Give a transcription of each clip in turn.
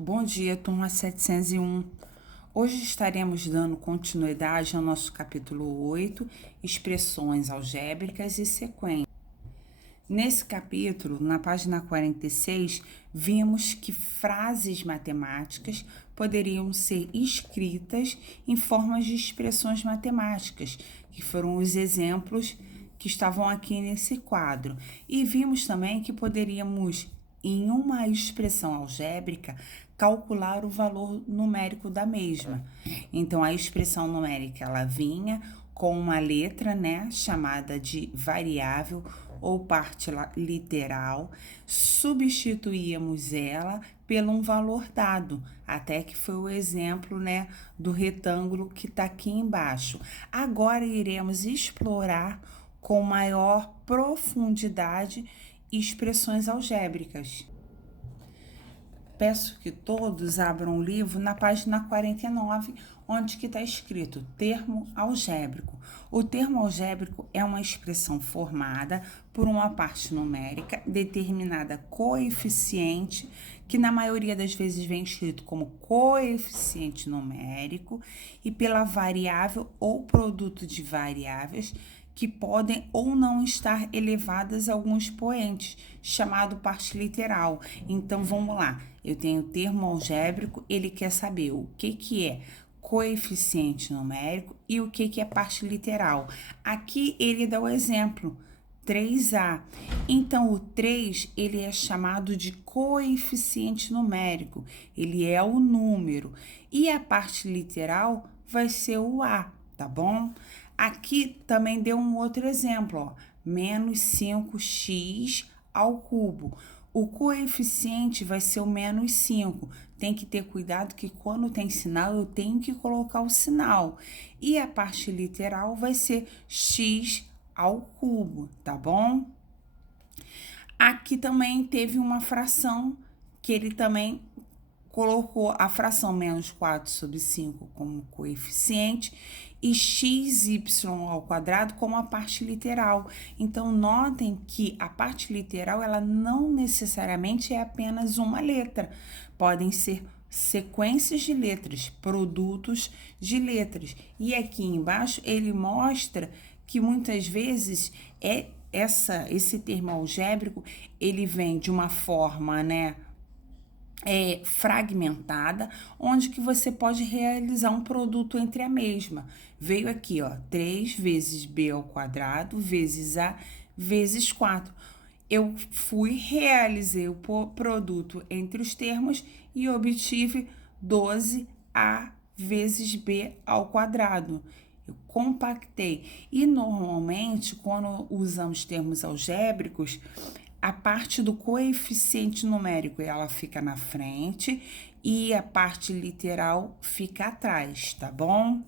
Bom dia, turma 701. Hoje estaremos dando continuidade ao nosso capítulo 8, expressões algébricas e sequências. Nesse capítulo, na página 46, vimos que frases matemáticas poderiam ser escritas em formas de expressões matemáticas, que foram os exemplos que estavam aqui nesse quadro. E vimos também que poderíamos, em uma expressão algébrica, calcular o valor numérico da mesma. Então, a expressão numérica, ela vinha com uma letra, né, chamada de variável ou parte literal, substituíamos ela pelo um valor dado, até que foi o exemplo, né, do retângulo que está aqui embaixo. Agora iremos explorar com maior profundidade expressões algébricas. Peço que todos abram o livro na página 49, onde que está escrito termo algébrico. O termo algébrico é uma expressão formada por uma parte numérica determinada coeficiente, que na maioria das vezes vem escrito como coeficiente numérico, e pela variável ou produto de variáveis, que podem ou não estar elevadas a algum expoente, chamado parte literal. Então, vamos lá. Eu tenho o termo algébrico, ele quer saber o que é coeficiente numérico e o que é parte literal. Aqui, ele dá o exemplo, 3A. Então, o 3, ele é chamado de coeficiente numérico, ele é o número. E a parte literal vai ser o A, tá bom? Aqui também deu um outro exemplo, ó, menos 5x ao cubo. O coeficiente vai ser o menos 5. Tem que ter cuidado que quando tem sinal, eu tenho que colocar o sinal. E a parte literal vai ser x ao cubo, tá bom? Aqui também teve uma fração que ele também colocou a fração menos 4 sobre 5 como coeficiente e xy ao quadrado como a parte literal. Então, notem que a parte literal, ela não necessariamente é apenas uma letra. Podem ser sequências de letras, produtos de letras. E aqui embaixo, ele mostra que muitas vezes esse termo algébrico, ele vem de uma forma, né, fragmentada, onde que você pode realizar um produto entre a mesma. Veio aqui, ó, 3 vezes b ao quadrado vezes a vezes 4. Eu realizei o produto entre os termos e obtive 12a vezes b ao quadrado. Eu compactei. E normalmente, quando usamos termos algébricos, a parte do coeficiente numérico, ela fica na frente e a parte literal fica atrás, tá bom?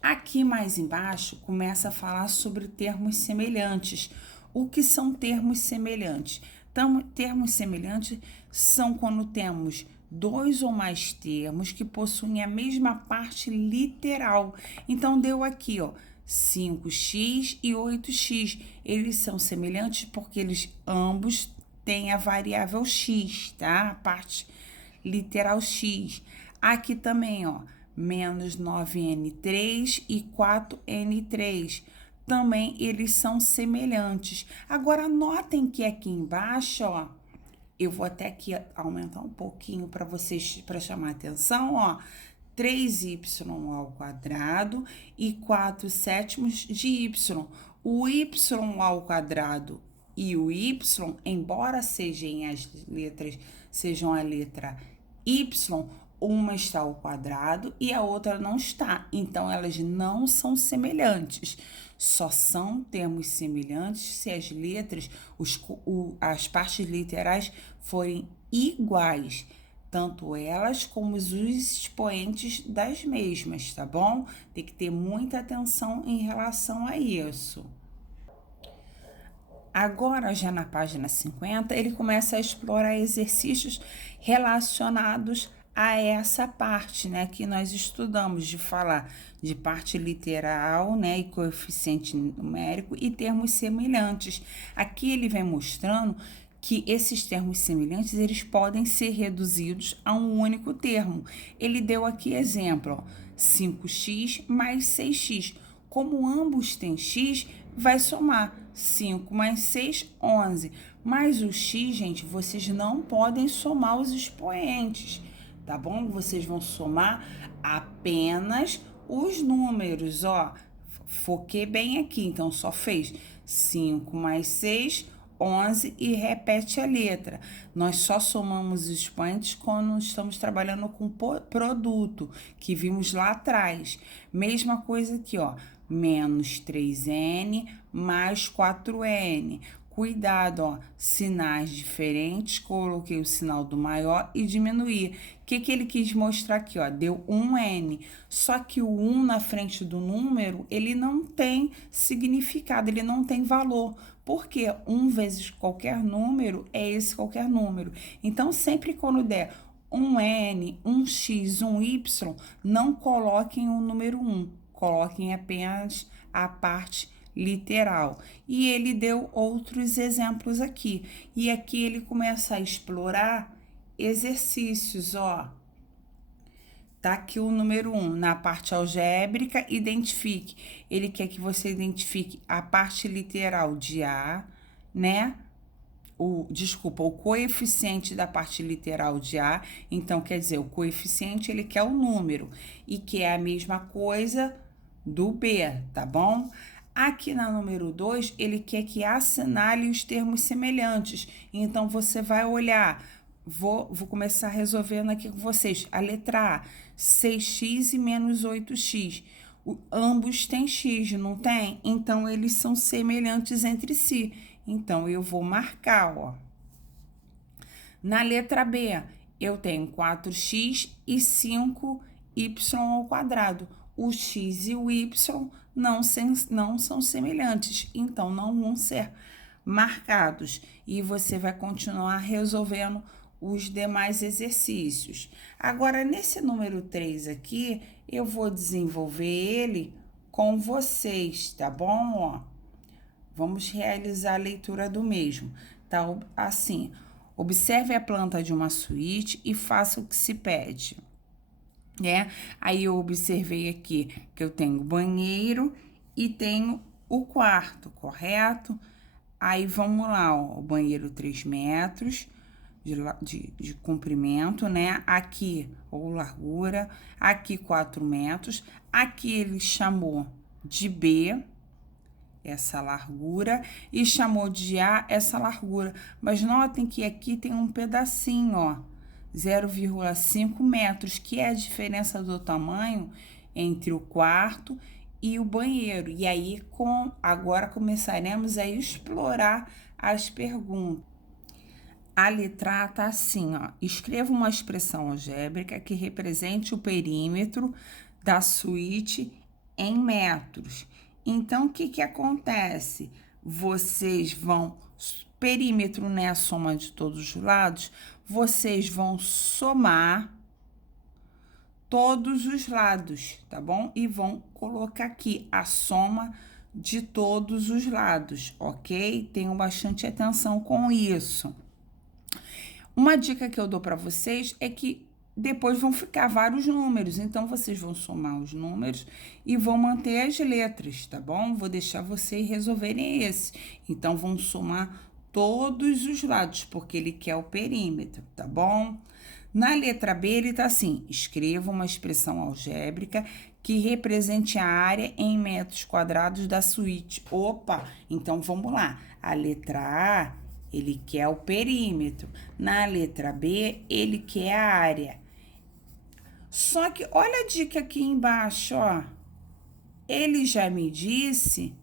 Aqui mais embaixo começa a falar sobre termos semelhantes. O que são termos semelhantes? Então, termos semelhantes são quando temos dois ou mais termos que possuem a mesma parte literal. Então, deu aqui, ó, 5x e 8x. Eles são semelhantes porque eles ambos têm a variável x, tá? A parte literal x. Aqui também, ó, menos 9n3 e 4n3. Também eles são semelhantes. Agora, notem que aqui embaixo, ó, eu vou até aqui aumentar um pouquinho para vocês, para chamar a atenção, ó, 3y ao quadrado e 4 sétimos de y. O y ao quadrado e o y, embora sejam as letras, sejam a letra y, uma está ao quadrado e a outra não está. Então, elas não são semelhantes. Só são termos semelhantes se as letras, as partes literais forem iguais, tanto elas como os expoentes das mesmas, tá bom? Tem que ter muita atenção em relação a isso. Agora, já na página 50, ele começa a explorar exercícios relacionados a essa parte, né, que nós estudamos, de falar de parte literal, né, e coeficiente numérico e termos semelhantes. Aqui ele vem mostrando que esses termos semelhantes, eles podem ser reduzidos a um único termo. Ele deu aqui exemplo, ó, 5x mais 6x. Como ambos têm x, vai somar 5 mais 6, 11. Mas o x, gente, vocês não podem somar os expoentes, tá bom? Vocês vão somar apenas os números, ó. Foquei bem aqui, então só fez 5 mais 6, 11 e repete a letra. Nós só somamos os expoentes quando estamos trabalhando com produto, que vimos lá atrás. Mesma coisa aqui, ó, menos 3n mais 4n. Cuidado, ó, sinais diferentes, coloquei o sinal do maior e diminuir. O que ele quis mostrar aqui, ó? Deu 1n. Só que o 1 na frente do número, ele não tem significado, ele não tem valor. Porque 1 vezes qualquer número é esse qualquer número. Então, sempre quando der um n, um x, um y, não coloquem o número 1. Coloquem apenas a parte literal. E ele deu outros exemplos aqui. E aqui ele começa a explorar exercícios, ó. Tá aqui o número 1, na parte algébrica, identifique. Ele quer que você identifique a parte literal de A, né? O coeficiente da parte literal de A. Então, quer dizer, o coeficiente, ele quer o número. E que é a mesma coisa do B, tá bom? Aqui na número 2, ele quer que assinale os termos semelhantes. Então, você vai olhar, vou começar resolvendo aqui com vocês. A letra A, 6x e menos 8x. Ambos têm x, não tem? Então, eles são semelhantes entre si. Então, eu vou marcar, ó. Na letra B, eu tenho 4x e 5y ao quadrado. O x e o y não são semelhantes, então não vão ser marcados. E você vai continuar resolvendo os demais exercícios. Agora, nesse número 3 aqui, eu vou desenvolver ele com vocês, tá bom? Ó, vamos realizar a leitura do mesmo. Tá assim, observe a planta de uma suíte e faça o que se pede. Aí eu observei aqui que eu tenho banheiro e tenho o quarto, correto? Aí vamos lá, ó, o banheiro 3 metros de comprimento, né? Aqui, ou largura, aqui 4 metros, aqui ele chamou de B, essa largura, e chamou de A, essa largura. Mas notem que aqui tem um pedacinho, ó, 0,5 metros, que é a diferença do tamanho entre o quarto e o banheiro. E aí, agora começaremos a explorar as perguntas. A letra A tá assim, ó. Escreva uma expressão algébrica que represente o perímetro da suíte em metros. Então, o que acontece? Vocês vão... Perímetro, né? A soma de todos os lados. Vocês vão somar todos os lados, tá bom? E vão colocar aqui a soma de todos os lados, ok? Tenham bastante atenção com isso. Uma dica que eu dou para vocês é que depois vão ficar vários números, então vocês vão somar os números e vão manter as letras, tá bom? Vou deixar vocês resolverem esse. Então, vão somar todos os lados, porque ele quer o perímetro, tá bom? Na letra B, ele tá assim: escreva uma expressão algébrica que represente a área em metros quadrados da suíte. Opa! Então, vamos lá. A letra A, ele quer o perímetro. Na letra B, ele quer a área. Só que, olha a dica aqui embaixo, ó. Ele já me disse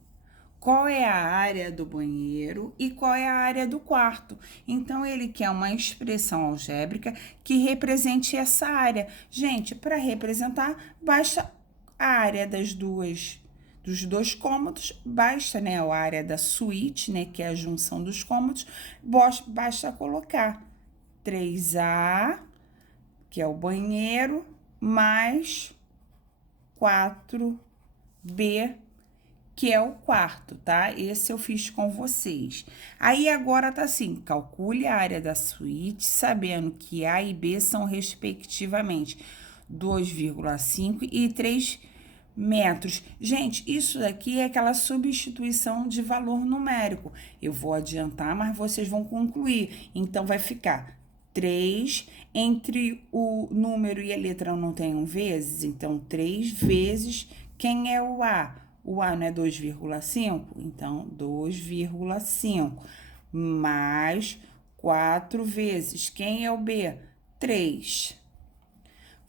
qual é a área do banheiro e qual é a área do quarto. Então, ele quer uma expressão algébrica que represente essa área. Gente, para representar, basta a área dos dois cômodos, basta, né, a área da suíte, né, que é a junção dos cômodos, basta colocar 3A, que é o banheiro, mais 4B, que é o quarto, tá? Esse eu fiz com vocês. Aí agora tá assim, calcule a área da suíte, sabendo que A e B são respectivamente 2,5 e 3 metros. Gente, isso daqui é aquela substituição de valor numérico. Eu vou adiantar, mas vocês vão concluir. Então, vai ficar 3 entre o número e a letra não tem um vezes. Então, 3 vezes quem é o A? O A não é 2,5? Então, 2,5 mais 4 vezes. Quem é o B? 3.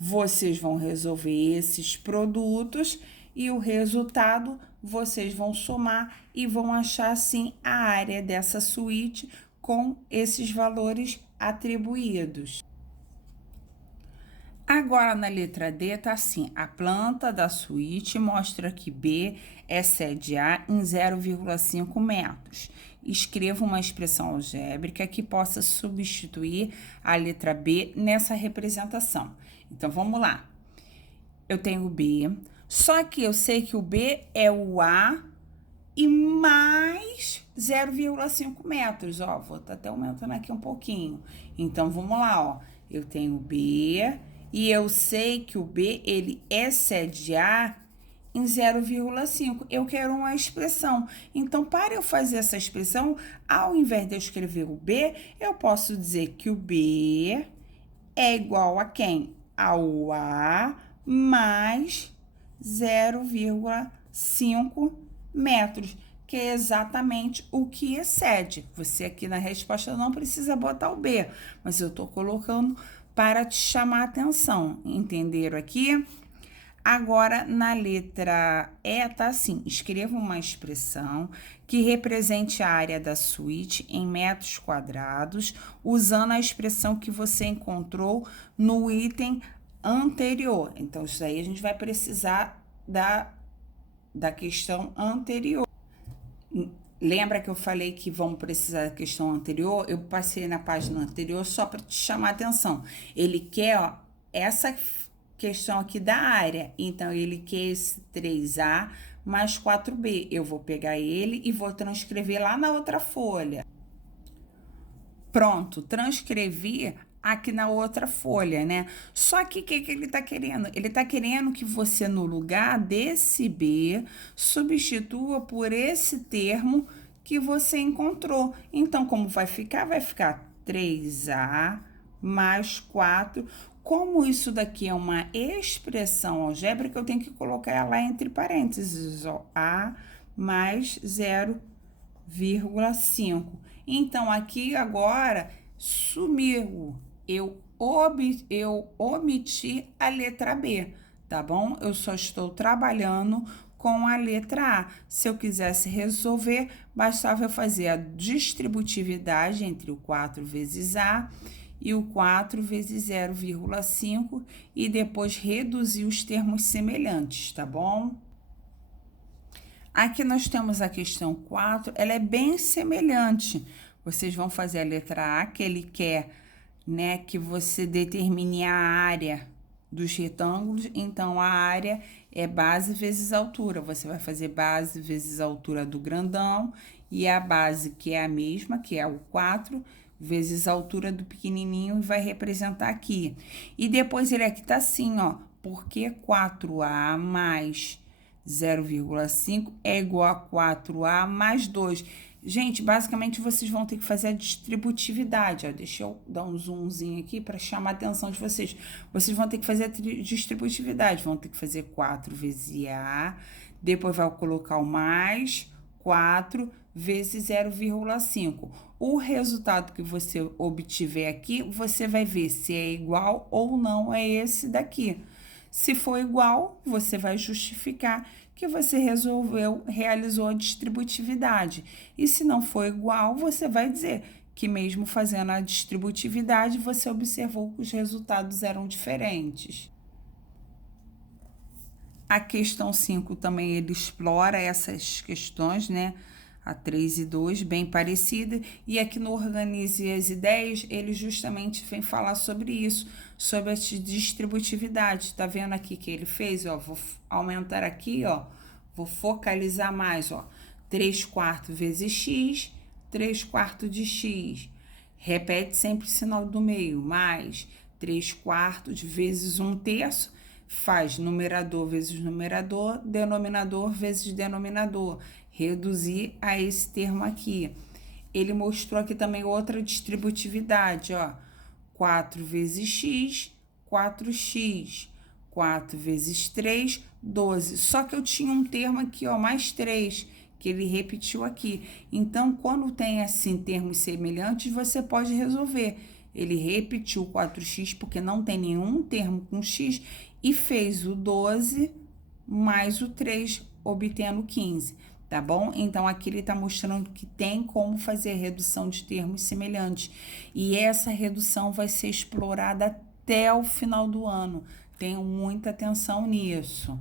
Vocês vão resolver esses produtos e o resultado vocês vão somar e vão achar, assim, a área dessa suíte com esses valores atribuídos. Agora, na letra D, tá assim, a planta da suíte mostra que B excede A em 0,5 metros. Escreva uma expressão algébrica que possa substituir a letra B nessa representação. Então, vamos lá. Eu tenho o B, só que eu sei que o B é o A e mais 0,5 metros, ó. Vou estar até aumentando aqui um pouquinho. Então, vamos lá, ó. Eu tenho o B e eu sei que o B, ele excede A em 0,5. Eu quero uma expressão. Então, para eu fazer essa expressão, ao invés de eu escrever o B, eu posso dizer que o B é igual a quem? Ao A mais 0,5 metros, que é exatamente o que excede. Você aqui na resposta não precisa botar o B, mas eu tô colocando para te chamar a atenção. Entenderam aqui? Agora, na letra E, tá assim, escreva uma expressão que represente a área da suíte em metros quadrados, usando a expressão que você encontrou no item anterior. Então, isso aí a gente vai precisar da questão anterior. Lembra que eu falei que vamos precisar da questão anterior? Eu passei na página anterior só para te chamar a atenção. Ele quer, ó, essa questão aqui da área. Então, ele quer esse 3A mais 4B. Eu vou pegar ele e vou transcrever lá na outra folha. Pronto, transcrevi aqui na outra folha, né? Só que o que ele tá querendo? Ele tá querendo que você, no lugar desse B, substitua por esse termo que você encontrou. Então, como vai ficar? Vai ficar 3A mais 4. Como isso daqui é uma expressão algébrica, eu tenho que colocar ela entre parênteses, ó, A mais 0,5. Então, aqui agora sumiu. Eu omiti a letra B, tá bom? Eu só estou trabalhando com a letra A. Se eu quisesse resolver, bastava eu fazer a distributividade entre o 4 vezes A e o 4 vezes 0,5 e depois reduzir os termos semelhantes, tá bom? Aqui nós temos a questão 4, ela é bem semelhante. Vocês vão fazer a letra A, que ele quer, né, que você determine a área dos retângulos. Então, a área é base vezes altura. Você vai fazer base vezes a altura do grandão e a base, que é a mesma, que é o 4, vezes a altura do pequenininho, e vai representar aqui. E depois ele aqui tá assim, ó, porque 4A mais 0,5 é igual a 4A mais 2. Gente, basicamente, vocês vão ter que fazer a distributividade, ó. Deixa eu dar um zoomzinho aqui para chamar a atenção de vocês. Vocês vão ter que fazer a distributividade, vão ter que fazer 4 vezes A, depois vai colocar o mais 4 vezes 0,5. O resultado que você obtiver aqui, você vai ver se é igual ou não a esse daqui. Se for igual, você vai justificar que você realizou a distributividade. E se não for igual, você vai dizer que mesmo fazendo a distributividade, você observou que os resultados eram diferentes. A questão 5 também ele explora essas questões, né? A 3 e 2, bem parecida. E aqui no Organize as Ideias, ele justamente vem falar sobre isso, sobre a distributividade. Tá vendo aqui que ele fez? Ó, vou aumentar aqui, ó. Vou focalizar mais, ó. 3/4 vezes x, 3/4 de x. Repete sempre o sinal do meio, mais 3/4 vezes 1/3, faz numerador vezes numerador, denominador vezes denominador. Reduzir a esse termo aqui. Ele mostrou aqui também outra distributividade, ó. 4 vezes x, 4x. 4 vezes 3, 12. Só que eu tinha um termo aqui, ó, mais 3, que ele repetiu aqui. Então, quando tem assim termos semelhantes, você pode resolver. Ele repetiu 4x porque não tem nenhum termo com x e fez o 12 mais o 3, obtendo 15, tá bom? Então, aqui ele está mostrando que tem como fazer redução de termos semelhantes. E essa redução vai ser explorada até o final do ano. Tenham muita atenção nisso.